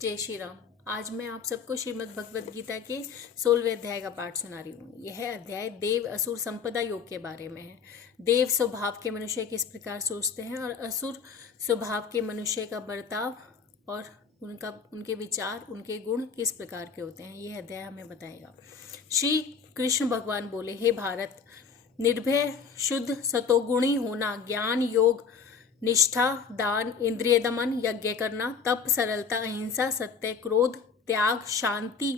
जय श्री राम। आज मैं आप सबको श्रीमद् भगवद गीता के 16वें अध्याय का पाठ सुना रही हूँ। यह अध्याय देव असुर संपदा योग के बारे में है। देव स्वभाव के मनुष्य किस प्रकार सोचते हैं और असुर स्वभाव के मनुष्य का बर्ताव और उनके विचार, उनके गुण किस प्रकार के होते हैं, यह अध्याय हमें बताएगा। श्री कृष्ण भगवान बोले, हे भारत, निर्भय शुद्ध सतोगुणी होना, ज्ञान योग निष्ठा, दान, इंद्रिय दमन, यज्ञ करना, तप, सरलता, अहिंसा, सत्य, क्रोध, त्याग, शांति,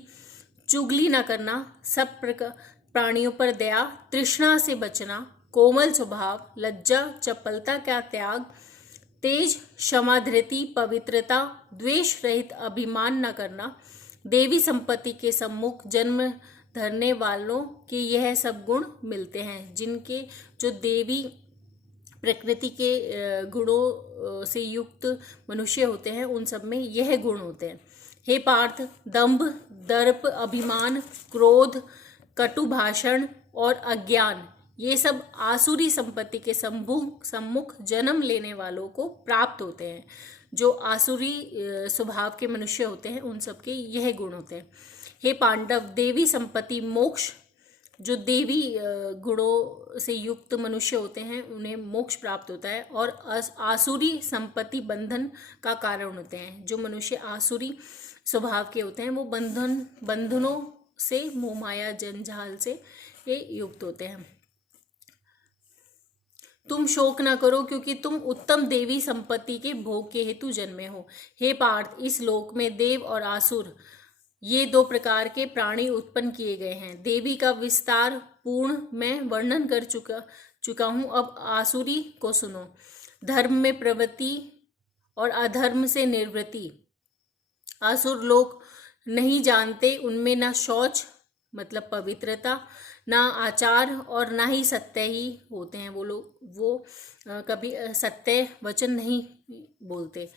चुगली न करना, सब प्राणियों पर दया, तृष्णा से बचना, कोमल स्वभाव, लज्जा, चपलता का त्याग, तेज, क्षमा, धृति, पवित्रता, द्वेष रहित अभिमान न करना, देवी संपत्ति के सम्मुख जन्म धरने वालों के यह सब गुण मिलते हैं। जिनके जो देवी प्रकृति के गुणों से युक्त मनुष्य होते हैं, उन सब में यह गुण होते हैं। हे पार्थ, दंभ, दर्प, अभिमान, क्रोध, कटु भाषण और अज्ञान, ये सब आसुरी संपत्ति के सम्मुख जन्म लेने वालों को प्राप्त होते हैं। जो आसुरी स्वभाव के मनुष्य होते हैं, उन सब के यह गुण होते हैं। हे पांडव, देवी संपत्ति मोक्ष, जो देवी गुणों से युक्त मनुष्य होते हैं, उन्हें मोक्ष प्राप्त होता है। और आसुरी संपत्ति बंधन का कारण होते हैं। जो मनुष्य आसुरी स्वभाव के होते हैं, वो बंधनों से, मोह माया जंजाल से युक्त होते हैं। तुम शोक न करो, क्योंकि तुम उत्तम देवी संपत्ति के भोग के हेतु जन्मे हो। हे पार्थ, इस लोक में देव और आसुर, ये दो प्रकार के प्राणी उत्पन्न किए गए हैं। देवी का विस्तार पूर्ण मैं वर्णन कर चुका हूँ। अब आसुरी को सुनो। धर्म में प्रवृत्ति और अधर्म से निवृत्ति। आसुर लोग नहीं जानते, उनमें ना शौच मतलब पवित्रता, ना आचार और ना ही सत्य ही होते हैं। वो कभी सत्य वचन नहीं बोलते।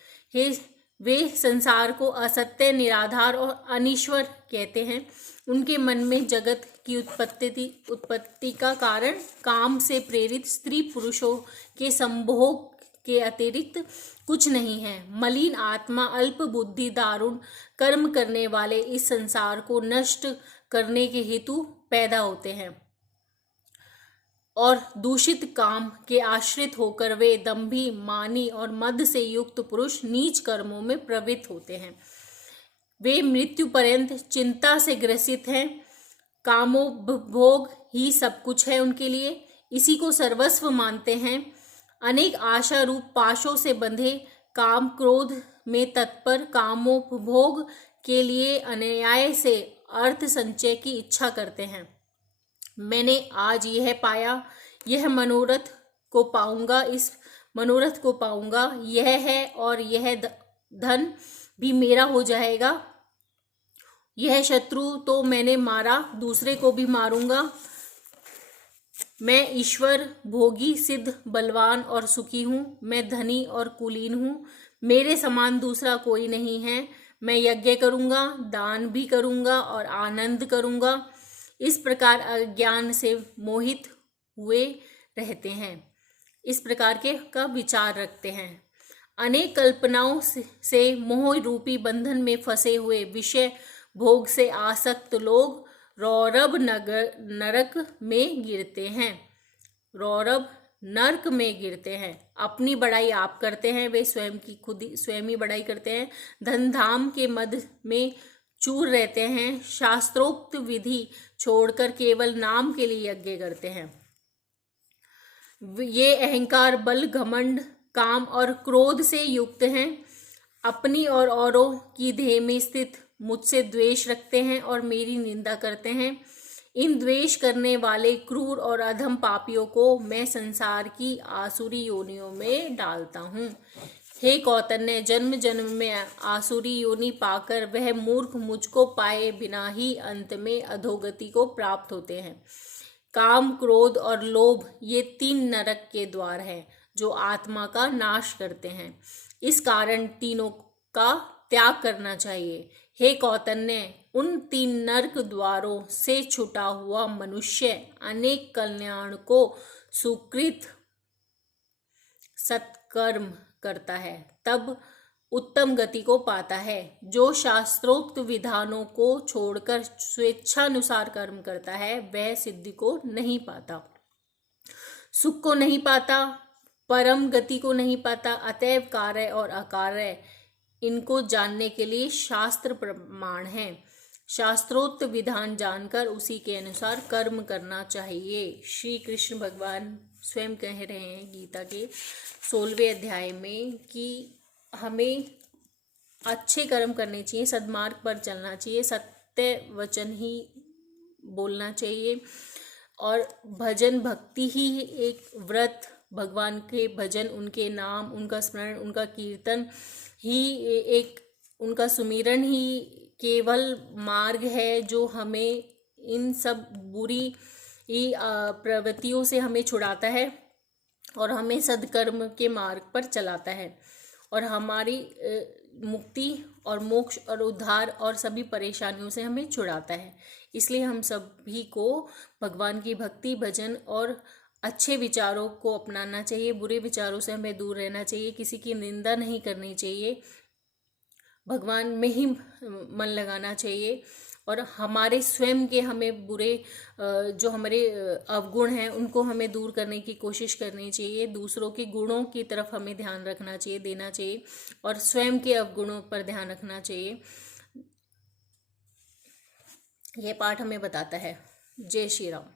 वे संसार को असत्य, निराधार और अनीश्वर कहते हैं। उनके मन में जगत की उत्पत्ति का कारण काम से प्रेरित स्त्री पुरुषों के संभोग के अतिरिक्त कुछ नहीं है। मलिन आत्मा, अल्प बुद्धि, दारुण कर्म करने वाले इस संसार को नष्ट करने के हेतु पैदा होते हैं और दूषित काम के आश्रित होकर वे दंभी, मानी और मद से युक्त पुरुष नीच कर्मों में प्रवृत्त होते हैं। वे मृत्यु पर्यंत चिंता से ग्रसित हैं। कामोपभोग ही सब कुछ है उनके लिए, इसी को सर्वस्व मानते हैं। अनेक आशा रूप पाशों से बंधे काम क्रोध में तत्पर, कामोपभोग के लिए अन्याय से अर्थ संचय की इच्छा करते हैं। मैंने आज यह पाया, यह मनोरथ को पाऊंगा, इस मनोरथ को पाऊंगा, यह है और यह धन भी मेरा हो जाएगा। यह शत्रु तो मैंने मारा, दूसरे को भी मारूंगा। मैं ईश्वर, भोगी, सिद्ध, बलवान और सुखी हूँ। मैं धनी और कुलीन हूँ। मेरे समान दूसरा कोई नहीं है। मैं यज्ञ करूंगा, दान भी करूंगा और आनंद करूंगा। इस प्रकार अज्ञान से मोहित हुए रहते हैं, इस प्रकार के का विचार रखते हैं। अनेक कल्पनाओं से मोह रूपी बंधन में फंसे हुए विषय भोग से आसक्त लोग रौरव नरक में गिरते हैं। रौरव नरक में गिरते हैं। अपनी बड़ाई आप करते हैं, वे स्वयं ही बड़ाई करते हैं। धन धाम के मद में चूर रहते हैं। शास्त्रोक्त विधि छोड़कर केवल नाम के लिए यज्ञ करते हैं। ये अहंकार, बल, घमंड, काम और क्रोध से युक्त हैं। अपनी और औरों की देह में स्थित मुझसे द्वेष रखते हैं और मेरी निंदा करते हैं। इन द्वेष करने वाले क्रूर और अधम पापियों को मैं संसार की आसुरी योनियों में डालता हूँ। हे कौतन्य, जन्म जन्म में आसुरी योनि पाकर वह मूर्ख मुझको पाए बिना ही अंत में अधोगति को प्राप्त होते हैं। काम, क्रोध और लोभ, ये 3 नरक के द्वार हैं जो आत्मा का नाश करते हैं। इस कारण तीनों का त्याग करना चाहिए। हे कौतन्य, उन 3 नरक द्वारों से छूटा हुआ मनुष्य अनेक कल्याण को सुकृत सत्कर्म करता है, तब उत्तम गति को पाता है। जो शास्त्रोक्त विधानों को छोड़कर स्वेच्छानुसार कर्म करता है वह सिद्धि को नहीं पाता, सुख को नहीं पाता, परम गति को नहीं पाता। अतएव कार्य और अकार्य इनको जानने के लिए शास्त्र प्रमाण है। शास्त्रोक्त विधान जानकर उसी के अनुसार कर्म करना चाहिए। श्री कृष्ण भगवान स्वयं कह रहे हैं गीता के 16वें अध्याय में कि हमें अच्छे कर्म करने चाहिए, सद्मार्ग पर चलना चाहिए, सत्य वचन ही बोलना चाहिए और भजन भक्ति ही एक व्रत, भगवान के भजन, उनके नाम, उनका स्मरण, उनका कीर्तन ही एक, उनका सुमिरन ही केवल मार्ग है जो हमें इन सब बुरी प्रवृत्तियों से हमें छुड़ाता है और हमें सद्कर्म के मार्ग पर चलाता है और हमारी मुक्ति और मोक्ष और उद्धार और सभी परेशानियों से हमें छुड़ाता है। इसलिए हम सभी को भगवान की भक्ति, भजन और अच्छे विचारों को अपनाना चाहिए। बुरे विचारों से हमें दूर रहना चाहिए, किसी की निंदा नहीं करनी चाहिए, भगवान में ही मन लगाना चाहिए और हमारे स्वयं के हमें बुरे जो हमारे अवगुण हैं उनको हमें दूर करने की कोशिश करनी चाहिए। दूसरों के गुणों की तरफ हमें ध्यान रखना चाहिए, देना चाहिए और स्वयं के अवगुणों पर ध्यान रखना चाहिए। यह पाठ हमें बताता है। जय श्री राम।